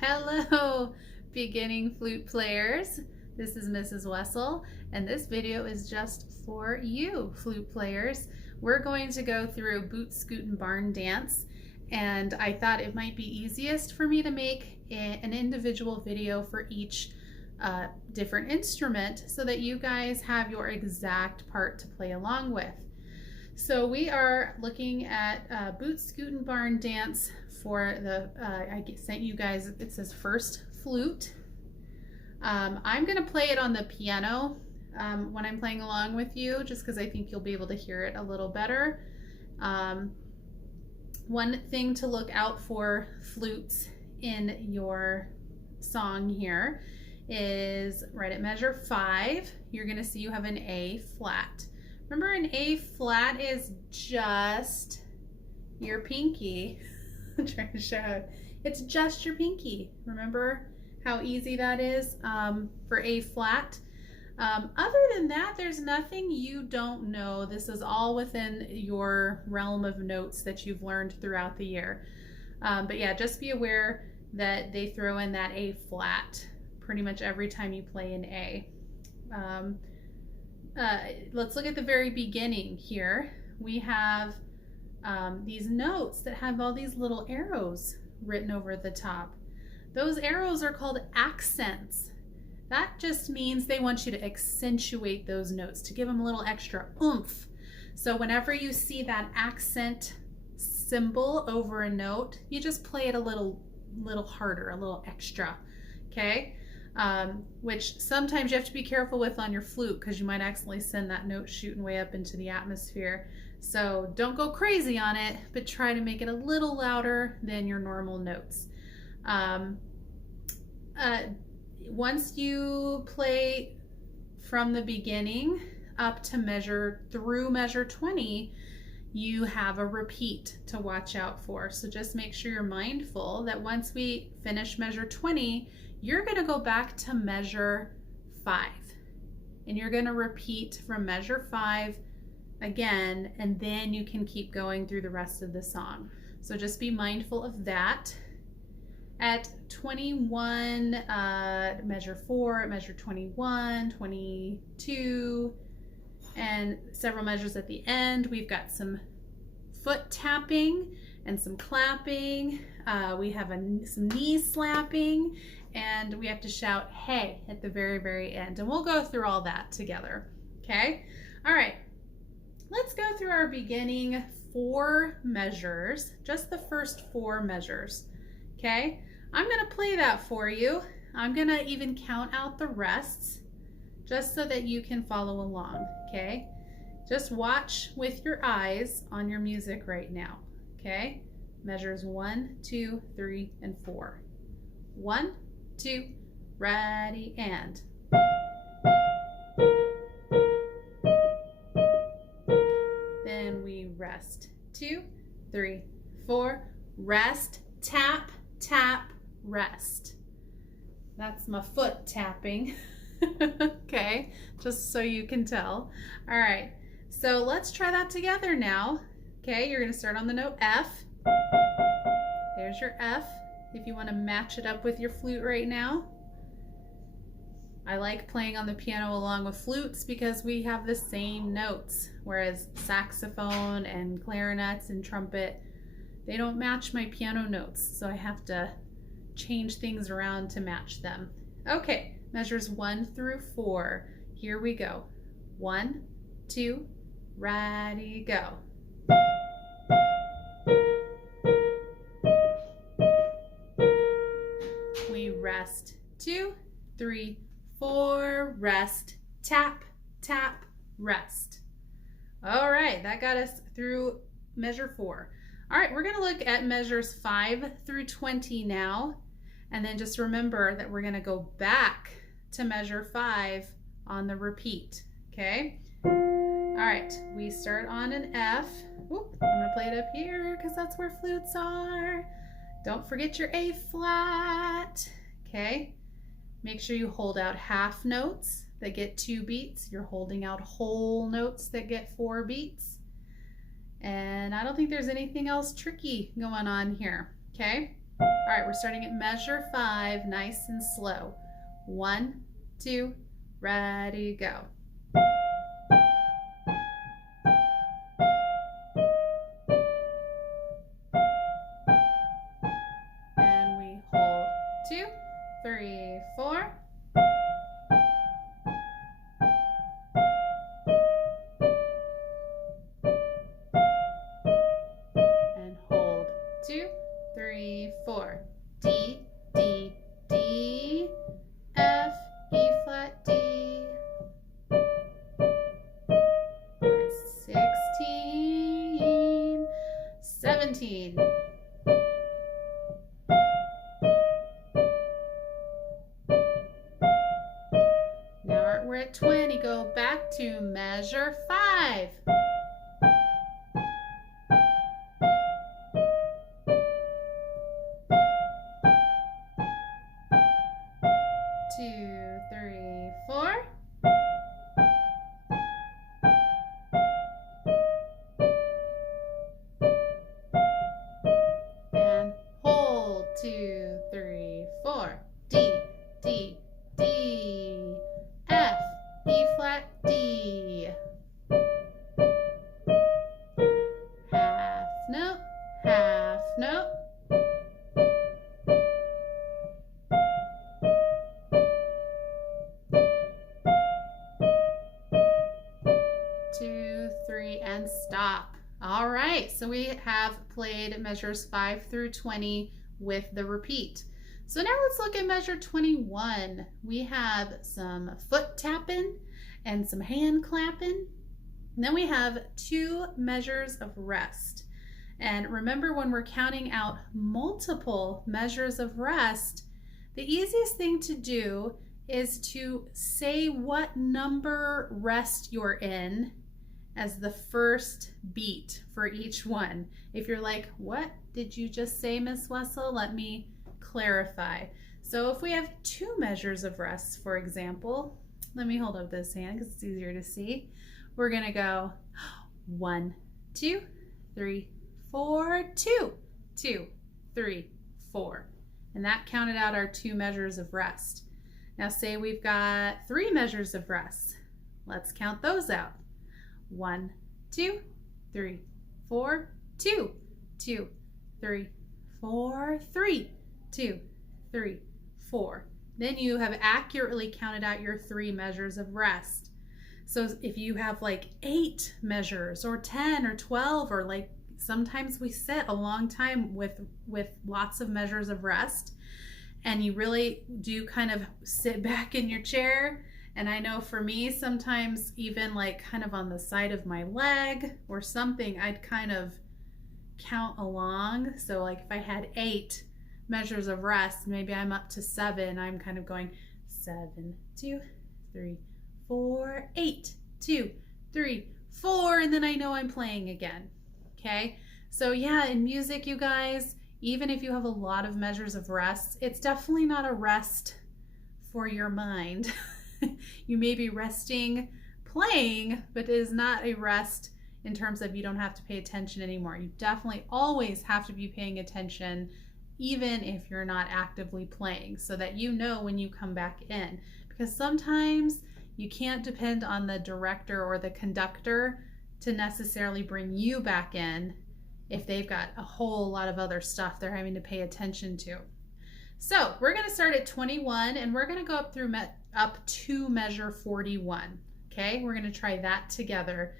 Hello, beginning flute players. This is Mrs. Wessel, and this video is just for you, flute players. We're going to go through Boot Scootin Barn Dance, and I thought it might be easiest for me to make an individual video for each different instrument so that you guys have your exact part to play along with. So we are looking at Boot Scootin Barn Dance for the, I sent you guys, it says first flute. I'm going to play it on the piano when I'm playing along with you, just because I think you'll be able to hear it a little better. One thing to look out for flutes in your song here is right at measure 5, you're going to see you have an A flat. Remember, an A flat is just your pinky. I'm trying to show it's just your pinky. Remember how easy that is for A flat? Other than that, there's nothing you don't know. This is all within your realm of notes that you've learned throughout the year. But yeah, just be aware that they throw in that A flat pretty much every time you play an A. Let's look at the very beginning here. We have these notes that have all these little arrows written over the top. Those arrows are called accents. That just means they want you to accentuate those notes, to give them a little extra oomph. So whenever you see that accent symbol over a note, you just play it a little harder, a little extra, okay? Which sometimes you have to be careful with on your flute, because you might accidentally send that note shooting way up into the atmosphere. So don't go crazy on it, but try to make it a little louder than your normal notes. Once you play from the beginning up to through measure 20, you have a repeat to watch out for. So just make sure you're mindful that once we finish measure 20, you're going to go back to measure 5, and you're going to repeat from measure 5 again, and then you can keep going through the rest of the song. So just be mindful of that. At 21, measure 4, measure 21, 22, and several measures at the end, we've got some foot tapping and some clapping. We have some knee slapping, and we have to shout hey at the very, very end. And we'll go through all that together, okay? All right, let's go through our beginning 4 measures, just the first 4 measures, okay? I'm gonna play that for you. I'm gonna even count out the rests just so that you can follow along, okay? Just watch with your eyes on your music right now, okay? Measures 1, 2, 3, and 4. 1, 2, ready, and. Then we rest. 2, 3, 4, rest, tap, tap, rest. That's my foot tapping. Okay, just so you can tell. All right, so let's try that together now. Okay, you're gonna start on the note F. There's your F, if you want to match it up with your flute right now. I like playing on the piano along with flutes because we have the same notes, whereas saxophone and clarinets and trumpet, they don't match my piano notes, so I have to change things around to match them. Okay, measures 1 through 4. Here we go. 1, 2, ready, go. We rest. 2, 3, 4, rest, tap, tap, rest. All right, that got us through measure 4. All right, we're going to look at measures 5 through 20 now, and then just remember that we're going to go back to measure 5 on the repeat, okay? All right, we start on an F. Oop, I'm going to play it up here because that's where flutes are. Don't forget your A flat, okay? Make sure you hold out half notes that get 2 beats. You're holding out whole notes that get 4 beats. And I don't think there's anything else tricky going on here. Okay? All right, we're starting at measure 5, nice and slow. 1, 2, ready, go. And we hold 2, 3, 4. And hold 2, 3, 4. D, D, D, F, E flat, D. We're at 16, 17. Now we're at 20. Go back to measure 5. 2, 3, 4. And hold 2, 3, 4. D, D, D, F, E flat, D. Half note, half note. Two, three, and stop. All right, so we have played measures 5 through 20 with the repeat. So now let's look at measure 21. We have some foot tapping and some hand clapping. And then we have 2 measures of rest. And remember, when we're counting out multiple measures of rest, the easiest thing to do is to say what number rest you're in as the first beat for each one. If you're like, what did you just say, Miss Wessel? Let me clarify. So if we have 2 measures of rest, for example, let me hold up this hand because it's easier to see. We're gonna go 1, 2, 3, 4, 2, 2, 3, 4. And that counted out our 2 measures of rest. Now say we've got 3 measures of rest. Let's count those out. 1, 2, 3, 4, 2, 2, 3, 4, 3, 2, 3, 4. Then you have accurately counted out your 3 measures of rest. So if you have like 8 measures or 10 or 12, or like sometimes we sit a long time with lots of measures of rest, and you really do kind of sit back in your chair. And I know for me, sometimes even like kind of on the side of my leg or something, I'd kind of count along. So like if I had 8 measures of rest, maybe I'm up to 7. I'm kind of going 7, 2, 3, 4, 8, 2, 3, 4, and then I know I'm playing again. Okay, so yeah, in music, you guys, even if you have a lot of measures of rest, it's definitely not a rest for your mind. You may be resting playing, but it is not a rest in terms of you don't have to pay attention anymore. You definitely always have to be paying attention, even if you're not actively playing, so that you know when you come back in. Because sometimes you can't depend on the director or the conductor to necessarily bring you back in if they've got a whole lot of other stuff they're having to pay attention to. So we're going to start at 21, and we're going to go up to measure 41. Okay, we're going to try that together.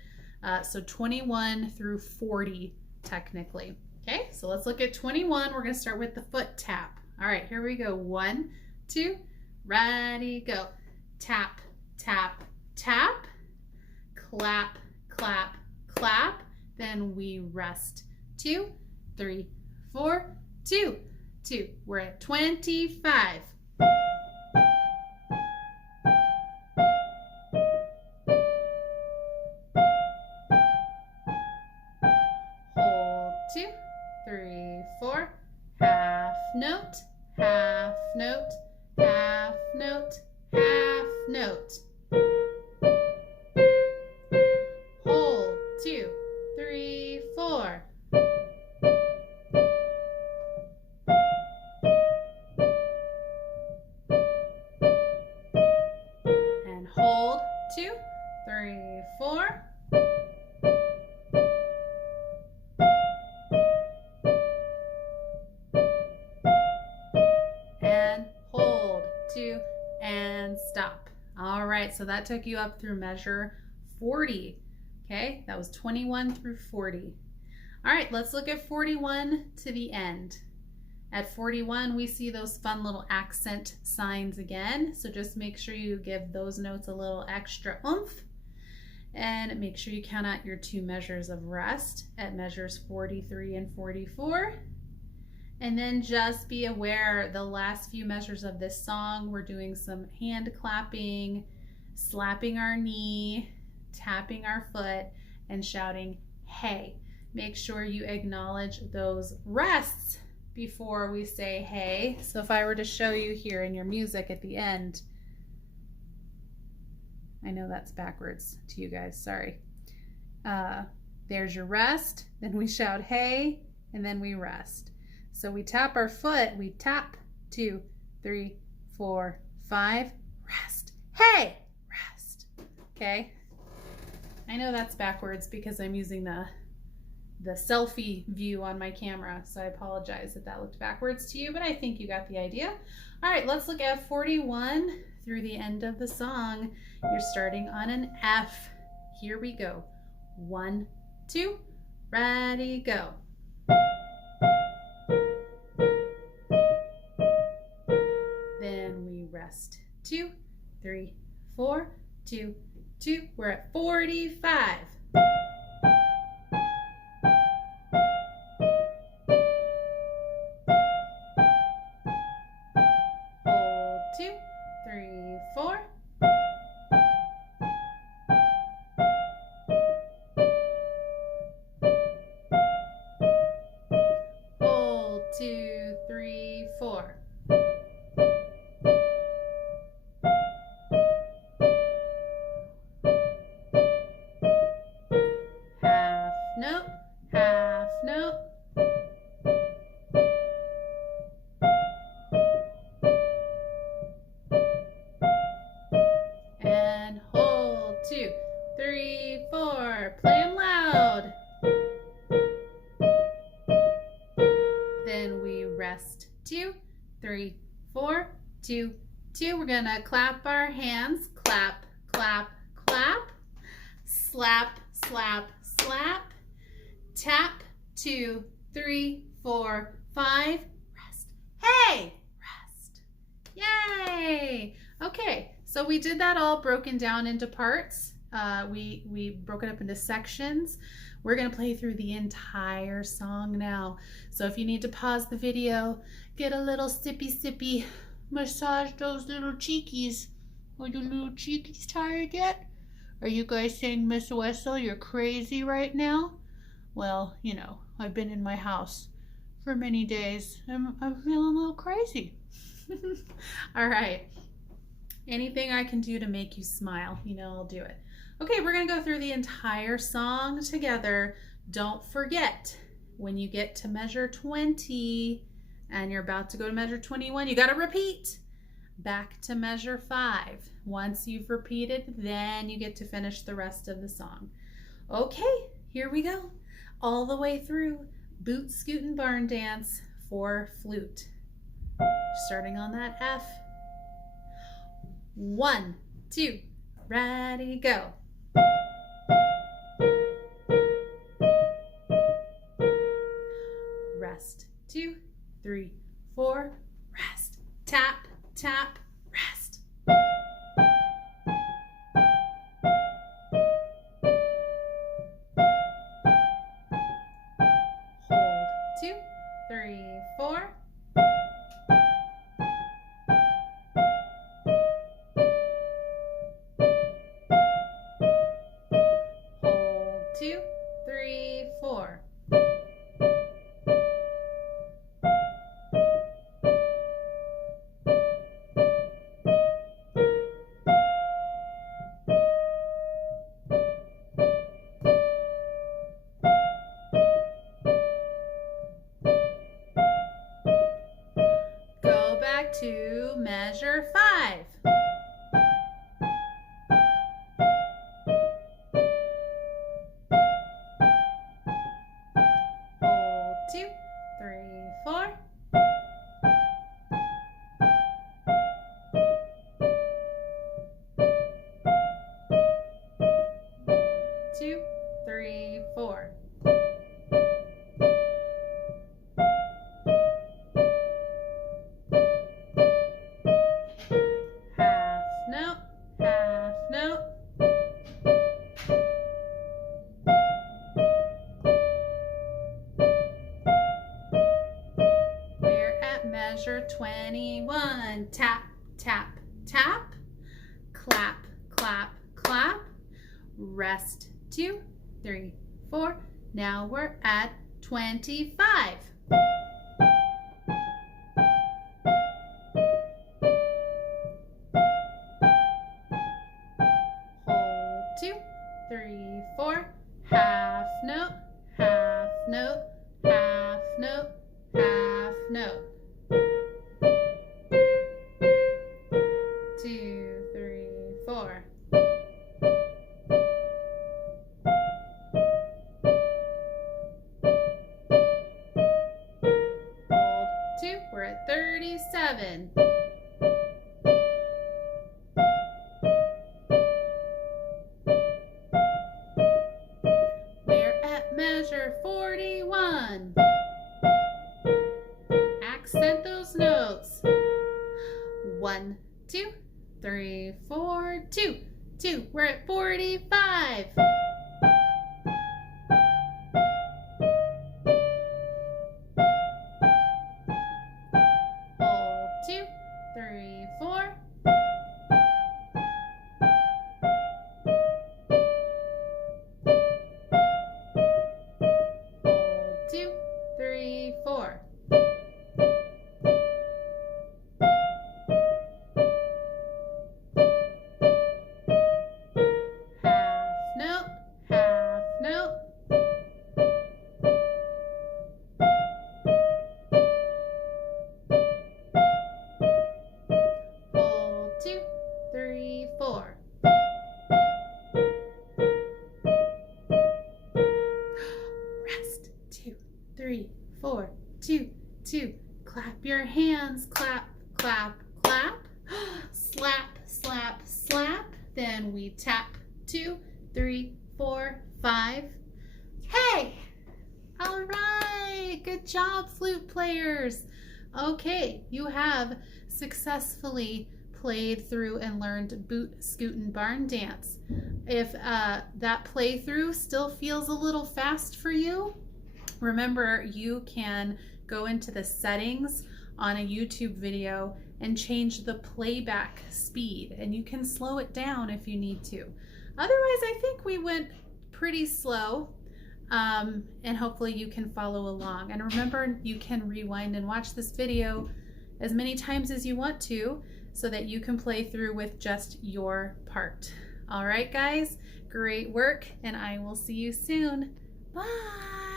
So 21 through 40 technically. Okay, so let's look at 21. We're going to start with the foot tap. All right, here we go. 1, 2, ready, go. Tap, tap, tap, clap, clap, clap. Then we rest. 2, 3, 4, 2, 2. We're at 25. Hold. 2, 3, 4. Half note, half note, half note, half note. Hold. 2, 3, 4. right, so that took you up through measure 40. Okay, that was 21 through 40. All right, let's look at 41 to the end. At 41, we see those fun little accent signs again. So just make sure you give those notes a little extra oomph. And make sure you count out your 2 measures of rest at measures 43 and 44. And then just be aware the last few measures of this song, we're doing some hand clapping, slapping our knee, tapping our foot, and shouting, hey. Make sure you acknowledge those rests before we say hey. So if I were to show you here in your music at the end, I know that's backwards to you guys, sorry. There's your rest, then we shout hey, and then we rest. So we tap our foot, we tap, 2, 3, 4, 5, rest, hey, rest, okay? I know that's backwards because I'm using the selfie view on my camera, so I apologize if that looked backwards to you, but I think you got the idea. All right, let's look at 41 through the end of the song. You're starting on an F. Here we go. 1, 2, ready, go. Then we rest. 2, 3, 4, 2, 2. We're at 45. Hold 2, 3, 4. Hold 2, 3, 4. Half note, half note. And hold 2, 3, 4. Play 'em loud. Then we rest. 2, 3, 4, 2, 2. We're gonna clap our hands. Clap, clap, clap. Slap, slap, slap. Tap, 2, 3, 4, 5. Rest. Hey, rest. Yay. Okay, so we did that all broken down into parts. We broke it up into sections. We're gonna play through the entire song now. So if you need to pause the video, get a little sippy, massage those little cheekies. Are the little cheekies tired yet? Are you guys saying, Miss Wessel, you're crazy right now? Well, you know, I've been in my house for many days. I'm feeling a little crazy. All right. Anything I can do to make you smile, you know, I'll do it. Okay, we're gonna go through the entire song together. Don't forget, when you get to measure 20 and you're about to go to measure 21, you gotta repeat back to measure 5. Once you've repeated, then you get to finish the rest of the song. Okay, here we go. All the way through Boot Scootin Barn Dance for flute. Starting on that F. 1, 2, ready, go. Rest. 2, 3, 4, rest. Tap, tap, rest. Hold. 2, 3, 4. Hold. 2, 3, 4. Go back to measure 5. Hold 2, 3, 4. Hold measure 21. Tap, tap, tap. Clap, clap, clap. Rest 2, 3, 4. Now we're at 25. Hold 2, 3, 4. Half note, half note, half note, half note. 2, 3, 4. Hold 2, we're at 37. We're at measure 41. Accent those notes. 1, 2, 3, 4, 2, 2. We're at 45. Hold 2, 3, 4. Hold 2, 3, 4. Half note, half note. Hold 2, 3, 4. Rest 2, 3, 4. 2, 2. Clap your hands. Clap, clap, clap. Slap, slap, slap. Then we tap 2, 3, 4, 5. Hey! All right. Good job, flute players. Okay, you have successfully played through and learned Boot Scootin Barn Dance. If that playthrough still feels a little fast for you, remember you can go into the settings on a YouTube video and change the playback speed, and you can slow it down if you need to. Otherwise, I think we went pretty slow, and hopefully you can follow along. And remember, you can rewind and watch this video as many times as you want to so that you can play through with just your part. All right, guys, great work, and I will see you soon. Bye.